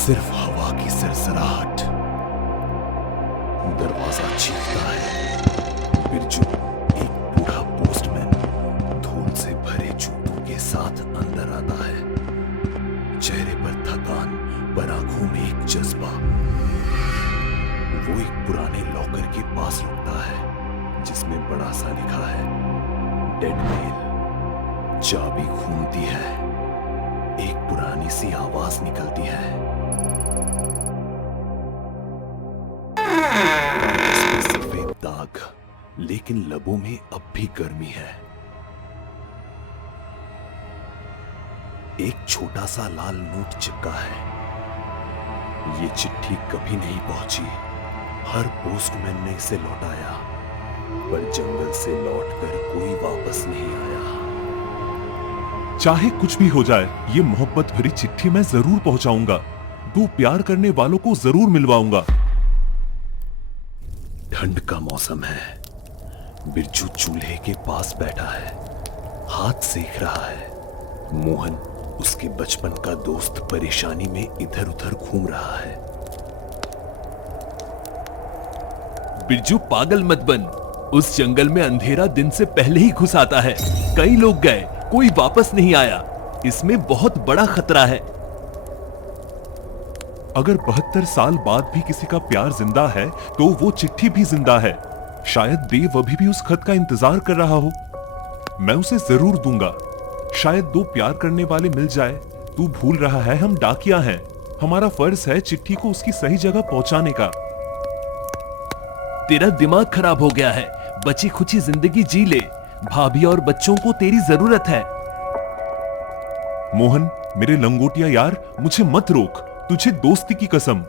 सिर्फ हवा की सरसराहट। दरवाजा चीखता है। बिरजू, एक बूढ़ा पोस्टमैन, धूल से भरे जूतों के साथ अंदर आता है। चेहरे पर थकान, पर आंखों में एक जज्बा। वो एक पुराने लॉकर के पास रुकता है, जिसमें बड़ा सा लिखा है डेड मेल। चाबी घूमती है। एक पुरानी सी आवाज निकलती है। सफेद दाग, लेकिन लबों में अब भी गर्मी है। एक छोटा सा लाल नोट चिपका है। ये चिट्ठी कभी नहीं पहुंची। हर पोस्टमैन ने इसे लौटाया, पर जंगल से लौटकर कोई वापस नहीं आया। चाहे कुछ भी हो जाए, ये मोहब्बत भरी चिट्ठी मैं जरूर पहुंचाऊंगा। दो प्यार करने वालों को जरूर मिलवाऊंगा। ठंड का मौसम है। बिरजू चूल्हे के पास बैठा है, हाथ सेक रहा है। मोहन, उसके बचपन का दोस्त, परेशानी में इधर उधर घूम रहा है। बिरजू, पागल मत बन। उस जंगल में अंधेरा दिन से पहले ही घुस आता है। कई लोग गए, कोई वापस नहीं आया। इसमें बहुत बड़ा खतरा है। अगर 72 साल बाद भी किसी का प्यार जिंदा है, तो वो चिट्ठी भी जिंदा है। शायद देव अभी भी उस खत का इंतजार कर रहा हो। मैं उसे जरूर दूंगा। शायद दो प्यार करने वाले मिल जाए। तू भूल रहा है, हम डाकिया हैं। हमारा फर्ज है चिट्ठी को उसकी सही जगह पहुंचाने का। तेरा दिमाग खराब हो गया है। बची खुची जिंदगी जी ले। भाभी और बच्चों को तेरी जरूरत है। मोहन, मेरे लंगोटिया यार, मुझे मत रोक। तुझे दोस्ती की कसम।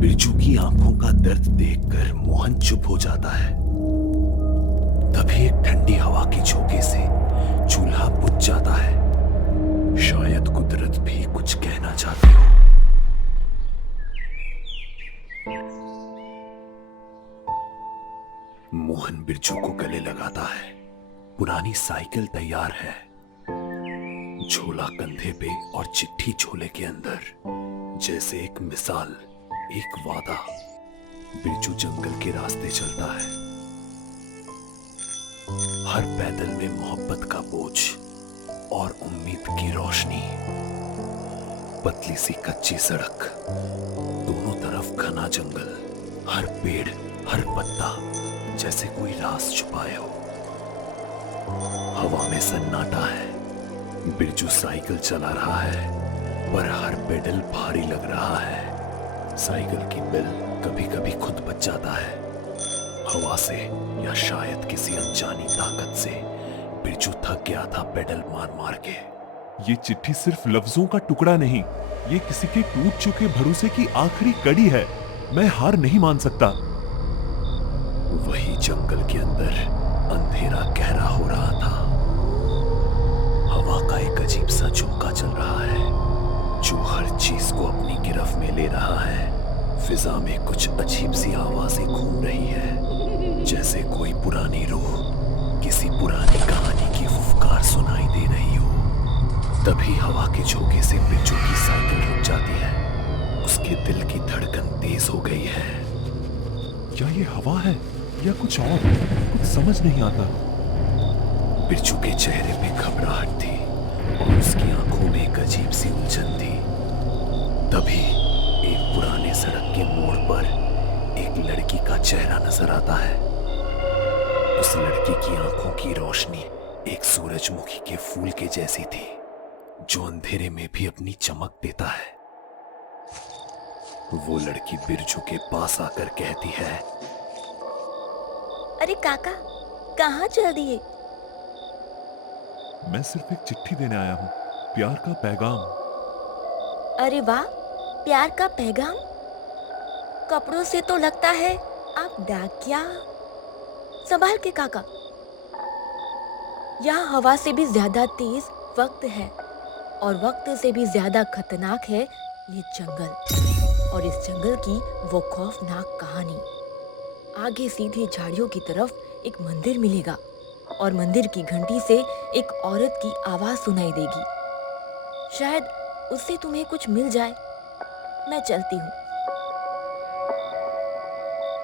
बिरजू की आंखों का दर्द देखकर मोहन चुप हो जाता है। तभी एक ठंडी हवा के झोंके से चूल्हा बुझ जाता है। शायद कुदरत भी कुछ कहना चाहती हो। मोहन बिरजू को गले लगाता है। पुरानी साइकिल तैयार है, झोला कंधे पे और चिट्ठी झोले के अंदर। जैसे एक मिसाल, एक वादा। बिरजू जंगल के रास्ते चलता है। हर पैदल में मोहब्बत का बोझ और उम्मीद की रोशनी। पतली सी कच्ची सड़क, दोनों तरफ घना जंगल। हर पेड़, हर पत्ता जैसे कोई राज छुपाए हो। हवा में सन्नाटा है। बिरजू साइकिल चला रहा है, पर हर पेडल भारी लग रहा है। साइकिल की बेल कभी कभी खुद बच जाता है। हवा से या शायद किसी अनजानी ताकत से बिरजू थक गया था पेडल मार मार के। ये चिट्ठी सिर्फ लफ्जों का टुकड़ा नहीं, ये किसी के टूट चुके भरोसे की आखिरी कड़ी है। मैं हार नहीं मान सकता। वही जंगल के अंदर अंधेरा गहरा हो रहा था। हवा का एक अजीब सा झोंका चल रहा है, जो हर चीज को अपनी गिरफ्त में ले रहा है। फिजा में कुछ अजीब सी आवाजें घूम रही है, जैसे कोई पुरानी रूह किसी पुरानी कहानी की फुफकार सुनाई दे रही हो। तभी हवा के झोंके से बिरजू की साइकिल रुक जाती है। उसके दिल की धड़कन तेज हो गई है। क्या ये हवा है या कुछ और? कुछ समझ नहीं आता। बिरजू के चेहरे पे घबराहट थी और उसकी आंखों में एक अजीब सी उलझन थी। तभी एक पुराने सड़क के मोड़ पर एक लड़की का चेहरा नजर आता है। उस लड़की की आंखों की रोशनी एक सूरजमुखी के फूल के जैसी थी, जो अंधेरे में भी अपनी चमक देता है। वो लड़की बिरजू के पास आकर कहती है, अरे काका, कहाँ चल दिए? मैं सिर्फ एक चिट्ठी देने आया हूँ, प्यार का पैगाम। अरे वाह, प्यार का पैगाम? कपड़ों से तो लगता है आप डाकिया। संभाल के काका, यहाँ हवा से भी ज्यादा तेज वक्त है, और वक्त से भी ज्यादा खतरनाक है ये जंगल और इस जंगल की वो खौफनाक कहानी। आगे सीधे झाड़ियों की तरफ एक मंदिर मिलेगा और मंदिर की घंटी से एक औरत की आवाज सुनाई देगी। शायद उससे तुम्हें कुछ मिल जाए। मैं चलती हूँ।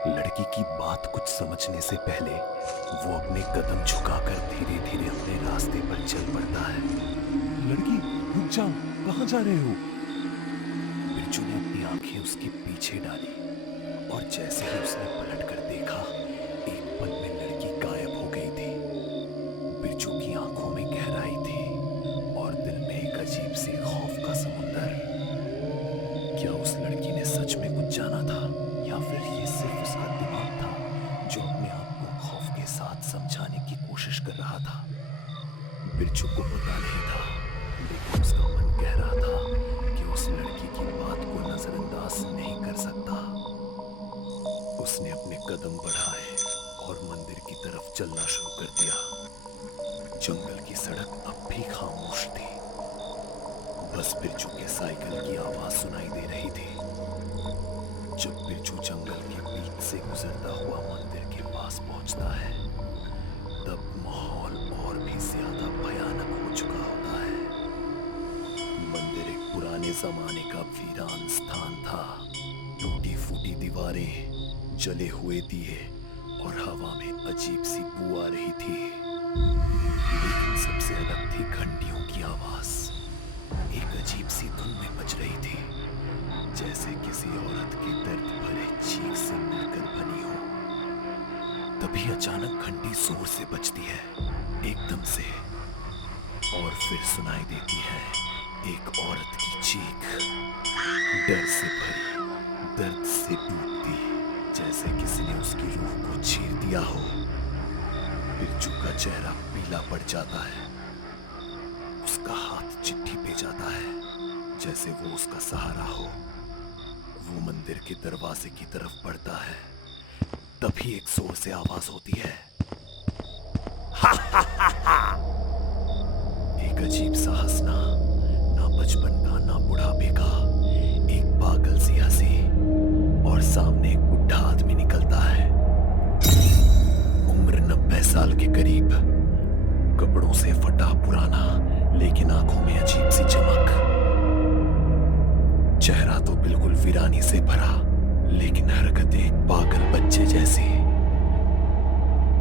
लड़की की बात कुछ समझने से पहले वो अपने कदम झुकाकर धीरे धीरे अपने रास्ते पर चल पड़ता है। लड़की, रुक जाओ, कहाँ जा रहे हो? बिरजू ने अपनी आंखें उसके पीछे डाली और जैसे ही उसने पलट कर देखा, एक पल में लड़की गायब हो गई थी। बिरजू की आंखों में गहराई थी और दिल में एक अजीब सी खौफ का समुंदर। क्या उस लड़की ने सच में कुछ जाना था या फिर ये सिर्फ उसका दिमाग था जो अपने आप को खौफ के साथ समझाने की कोशिश कर रहा था? बिरजू को पता नहीं था, लेकिन उसका मन कह रहा था कि उस लड़की की बात को नजरअंदाज नहीं कर सकता। उसने अपने कदम बढ़ाए और मंदिर की तरफ चलना शुरू कर दिया। जंगल की सड़क अब भी खामोश थी, बस बिरजू के साइकिल की आवाज सुनाई दे रही थी। जब बिरजू जंगल के बीच से गुजरता हुआ मंदिर के पास पहुंचता है, तब माहौल और भी ज्यादा भयानक हो चुका होता है। मंदिर एक पुराने जमाने का वीरान स्थान था। टूटी फूटी दीवारें, जले हुए दिए और हवा में अजीब सी बू आ रही थी। लेकिन सबसे अलग थी घंटियों की आवाज। एक अजीब सी धुन में बज रही थी, जैसे किसी औरत के दर्द भरे चीख से मिलकर बनी हो। तभी अचानक घंटी जोर से बजती है, एकदम से, और फिर सुनाई देती है एक औरत की चीख, डर से भरी, दर्द से डूबती, जैसे किसी ने उसकी रूह को चीर दिया हो। बिरजू का चेहरा पीला पड़ जाता है। उसका हाथ चिट्ठी पे जाता है, जैसे वो उसका सहारा हो। वो मंदिर के दरवाजे की तरफ बढ़ता है, तभी एक जोर से आवाज होती है, हा हा हा हा। एक अजीब सा हंसना, ना बचपन का ना बुढ़ापे का, एक पागल सी हंसी, और सामने एक बुढ़ा आदमी निकलता है, उम्र 90 साल के करीब, कपड़ों से फटा पुराना, लेकिन आंखों में अजीब सी चमक। चेहरा तो बिल्कुल वीरानी से भरा, लेकिन हरकतें एक पागल बच्चे जैसी।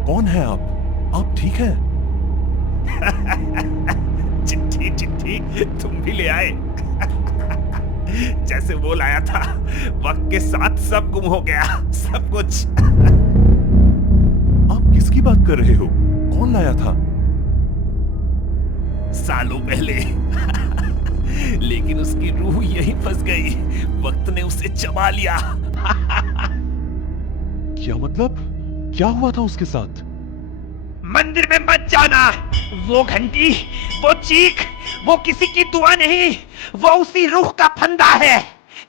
कौन है आप ठीक है? चिट्ठी चिट्ठी तुम भी ले आए। जैसे वो लाया था, वक्त के साथ सब गुम हो गया, सब कुछ। आप किसकी बात कर रहे हो? कौन लाया था? सालों पहले। लेकिन उसकी रूह यहीं फंस गई, वक्त ने उसे चबा लिया। क्या मतलब? क्या हुआ था उसके साथ? मंदिर में मत जाना। वो घंटी, वो चीख, वो किसी की दुआ नहीं, वो उसी रूह का फंदा है।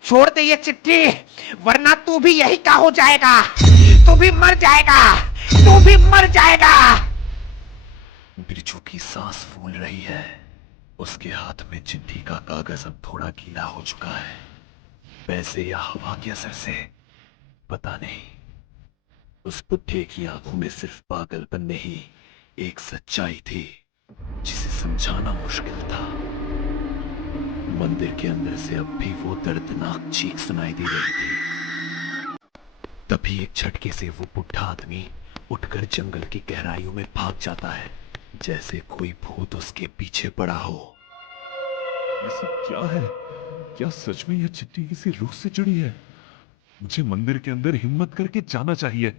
छोड़ दे ये चिट्ठी, वरना तू भी यही का हो जाएगा। तू भी मर जाएगा, तू भी मर जाएगा। बिरजू की सांस फूल रही है। उसके हाथ में चिट्ठी का कागज अब थोड़ा गीला हो चुका है, पैसे या हवा के असर से, पता नहीं। उस बुढ़े की आंखों में सिर्फ पागलपन नहीं, एक सच्चाई थी जिसे समझाना मुश्किल था। मंदिर के अंदर से अब भी वो दर्दनाक चीख सुनाई दे रही थी। तभी एक झटके से वो बुढ़ा आदमी उठकर जंगल की गहराइयों में भाग जाता है, जैसे कोई भूत उसके पीछे पड़ा हो। ये सब क्या है? क्या सच में यह चिट्ठी किसी रूह से जुड़ी है? मुझे मंदिर के अंदर हिम्मत करके जाना चाहिए।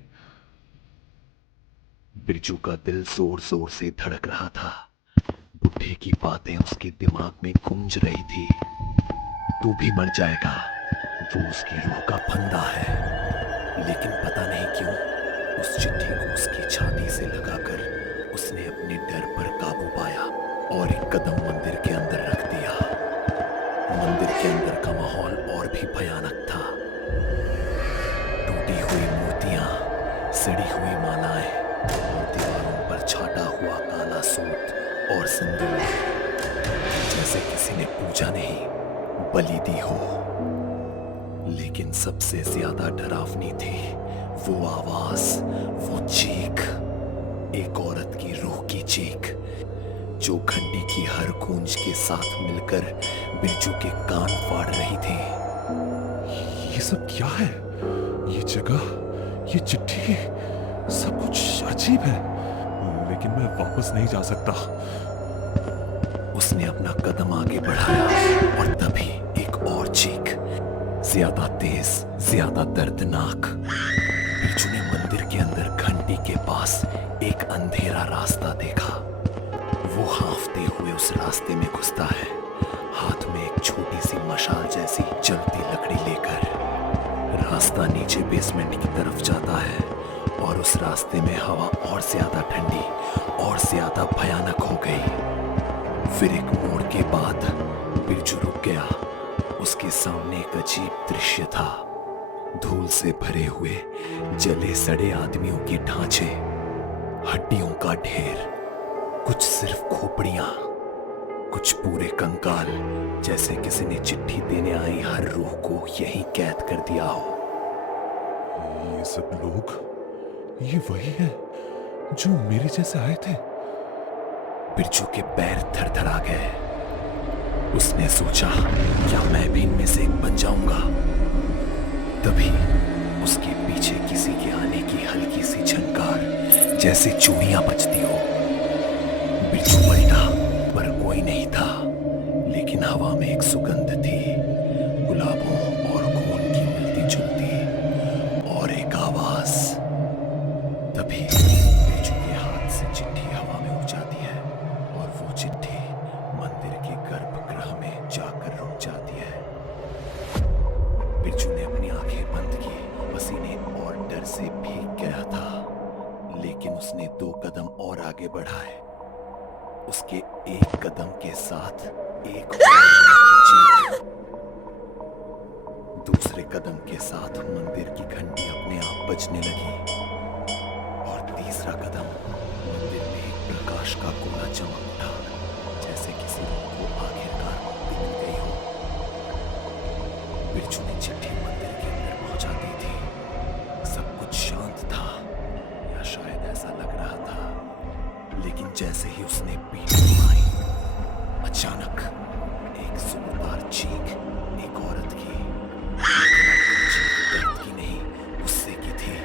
बिरजू का दिल जोर जोर से धड़क रहा था। बुढ़े की बातें उसके दिमाग में गूंज रही थी। तू भी मर जाएगा, वो उसकी रूह का फंदा है। लेकिन पता नहीं क्यों उस चिट्ठी को उसकी छाती से लगाकर उसने अपने डर पर काबू पाया और एक कदम मंदिर के अंदर रख दिया। मंदिर के अंदर का माहौल और भी भयानक था। टूटी हुई मूर्तियां, सड़ी हुई मालाएं और दीवारों पर छाटा हुआ काला सूत और सिंदूर, जैसे किसी ने पूजा नहीं बलि दी हो। लेकिन सबसे ज्यादा डरावनी थी वो आवाज, वो चीख, एक औरत की रूह की चीख, जो घंटी की हर गूंज के साथ मिलकर बिरजू के कान फाड़ रही थी। ये सब क्या है? ये जगह, ये चिट्ठी, सब कुछ अजीब है। लेकिन मैं वापस नहीं जा सकता। उसने अपना कदम आगे बढ़ाया और तभी एक और चीख, ज्यादा तेज, ज्यादा दर्दनाक। बिरजू ने मंदिर के अंदर घंटी के पास एक अंधेरा रास्ता देखा। वो हांफते हुए उस रास्ते में घुसता है, हाथ में एक छोटी सी मशाल जैसी जलती लकड़ी लेकर। रास्ता नीचे बेसमेंट की तरफ जाता है और उस रास्ते में हवा और ज्यादा ठंडी और ज्यादा भयानक हो गई। फिर एक मोड़ के बाद बिरजू रुक गया। उसके सामने एक अजीब दृश्य था। धूल से भरे हुए जले सड़े आदमियों के ढांचे, हड्डियों का ढेर, कुछ सिर्फ खोपड़ियां, कुछ पूरे कंकाल, जैसे किसी ने चिट्ठी देने आई हर रूह को यहीं कैद कर दिया हो। ये सब लोग, ये वही है जो मेरे जैसे आए थे। बिरजू के पैर थरथरा गए। उसने सोचा, क्या मैं भी इनमें से एक बन जाऊंगा? तभी उसके पीछे किसी के आने की हल्की सी झनकार, जैसे चूड़ियां बजती हो। बिरजू पलटा पर कोई नहीं था, लेकिन हवा में एक सुगंध थी, गुलाबों और खून की मिलती जुलती, और एक आवाज। तभी बिरजू के हाथ से चिट्ठी हवा में उड़ जाती है और वो चिट्ठी मंदिर के गर्भगृह में जाकर रुक जाती है। बिरजू ने अपनी आंखें बंद की, पसीने और डर से भीग गया था, लेकिन उसने 2 कदम और आगे बढ़ाए। उसके एक कदम के साथ एक और चीख, दूसरे कदम के साथ मंदिर की घंटी अपने आप बजने लगी, और तीसरा कदम मंदिर में एक प्रकाश का गोला चमक उठा, जैसे किसी को आखिरकार मुक्ति मिल गई हो। बिरजू ने चिट्ठी मंदिर के अंदर पहुंचा दी थी। सब कुछ शांत था, या शायद ऐसा लग रहा था, लेकिन जैसे ही उसने पीठ घुमाई, अचानक एक जोरदार चीख एक औरत की, चीख दर्द की नहीं, गुस्से की थी,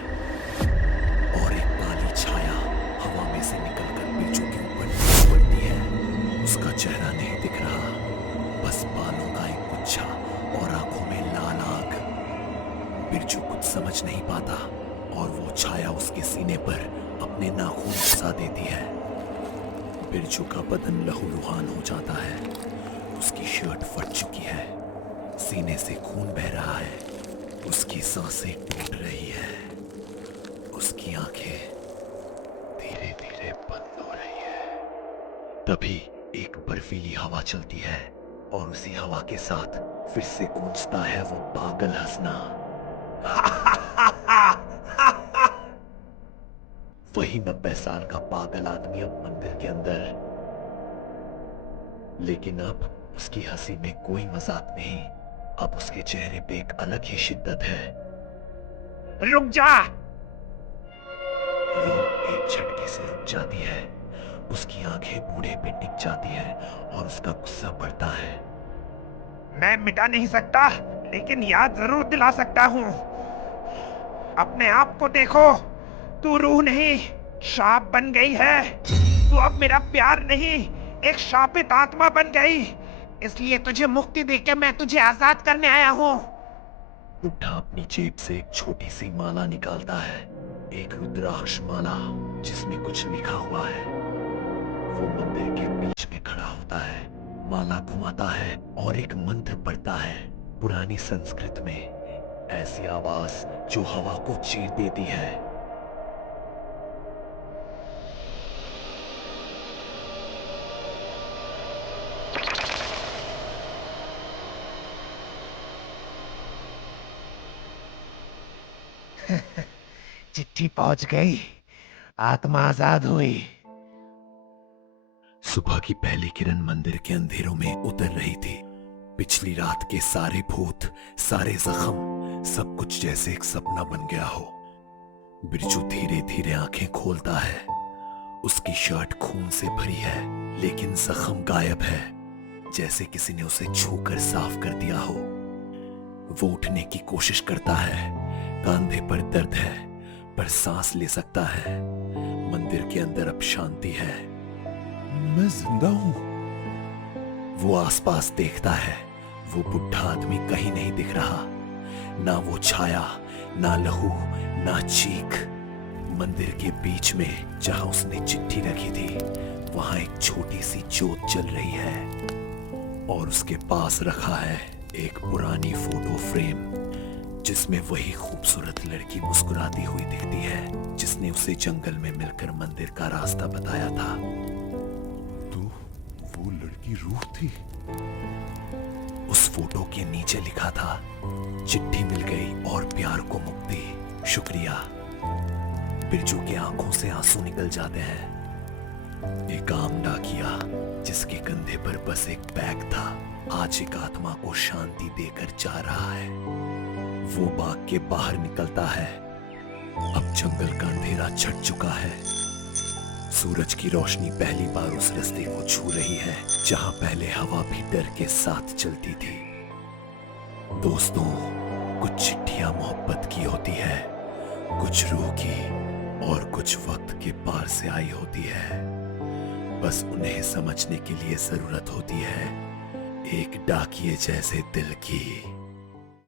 और एक काली छाया हवा में से निकलकर बिरजू के ऊपर पड़ती है। उसका चेहरा नहीं दिख रहा, बस बालों का एक गुच्छा और आंखों में लाल आग। बिरजू कुछ समझ नहीं पाता और वो छाया उसके सीने पर अपने नाखून घुसा देती है। बिरजू का बदन लहूलुहान हो जाता है, उसकी शर्ट फट चुकी है, सीने से खून बह रहा है, उसकी सांसें टूट रही है, उसकी आंखें धीरे धीरे बंद हो रही है। तभी एक बर्फीली हवा चलती है और उसी हवा के साथ फिर से गूंजता है वो पागल हंसना। वही 90 साल का पागल आदमी अब मंदिर के अंदर, लेकिन अब उसकी हंसी में कोई मजाक नहीं, अब उसके चेहरे पे एक अलग ही शिद्दत है। रुक जा! वो एक झटके से रुक जाती है, उसकी आंखें बूढ़े पे टिक जाती है और उसका गुस्सा बढ़ता है। मैं मिटा नहीं सकता, लेकिन याद जरूर दिला सकता हूँ। अपने आप को देखो, तू रूह नहीं, शाप बन गई है। तू अब मेरा प्यार नहीं, एक शापित आत्मा बन गई। इसलिए तुझे मुक्ति देकर मैं तुझे आजाद करने आया हूँ। बुढ़ा अपनी जेब से एक छोटी सी माला निकालता है, एक रुद्राक्ष माला जिसमें कुछ लिखा हुआ है। वो मंदिर के बीच में खड़ा होता है, माला घुमाता है और एक मंत्र पढ़ता है, पुरानी संस्कृत में, ऐसी आवाज जो हवा को चीर देती है। चिट्ठी पहुंच गई, आत्मा आजाद हुई। सुबह की पहली किरण मंदिर के अंधेरों में उतर रही थी। पिछली रात के सारे भूत, सारे जख्म, सब कुछ जैसे एक सपना बन गया हो। बिरजू धीरे धीरे आंखें खोलता है। उसकी शर्ट खून से भरी है, लेकिन जख्म गायब है, जैसे किसी ने उसे छूकर साफ कर दिया हो। वो उठने की कोशिश करता है, कंधे पर दर्द है, पर सांस ले सकता है। मंदिर के अंदर अब शांति है। मैं जिंदा हूं। वो आसपास देखता है, वो बुढ़ा आदमी कहीं नहीं दिख रहा। ना वो छाया, ना लहू, ना चीख। मंदिर के बीच में जहां उसने चिट्ठी रखी थी, वहां एक छोटी सी जोत जल रही है और उसके पास रखा है एक पुरानी फोटो फ्रेम, जिसमें वही खूबसूरत लड़की मुस्कुराती हुई दिखती है, जिसने उसे जंगल में मिलकर मंदिर का रास्ता बताया था। तो वो लड़की रूह थी। उस फोटो के नीचे लिखा था, चिट्ठी मिल गई और प्यार को मुक्ति, शुक्रिया। बिरजू की आंखों से आंसू निकल जाते हैं। एक आम डाकिया जिसके कंधे पर बस एक बैग था, आज एक आत्मा को शांति देकर जा रहा है। वो बाग के बाहर निकलता है। अब जंगल का अंधेरा छट चुका है। सूरज की रोशनी पहली बार उस रास्ते को छू रही है जहां पहले हवा भी डर के साथ चलती थी। दोस्तों, कुछ चिट्ठियां मोहब्बत की होती है, कुछ रूह की और कुछ वक्त के पार से आई होती है। बस उन्हें समझने के लिए जरूरत होती है एक डाकिये जैसे दिल की।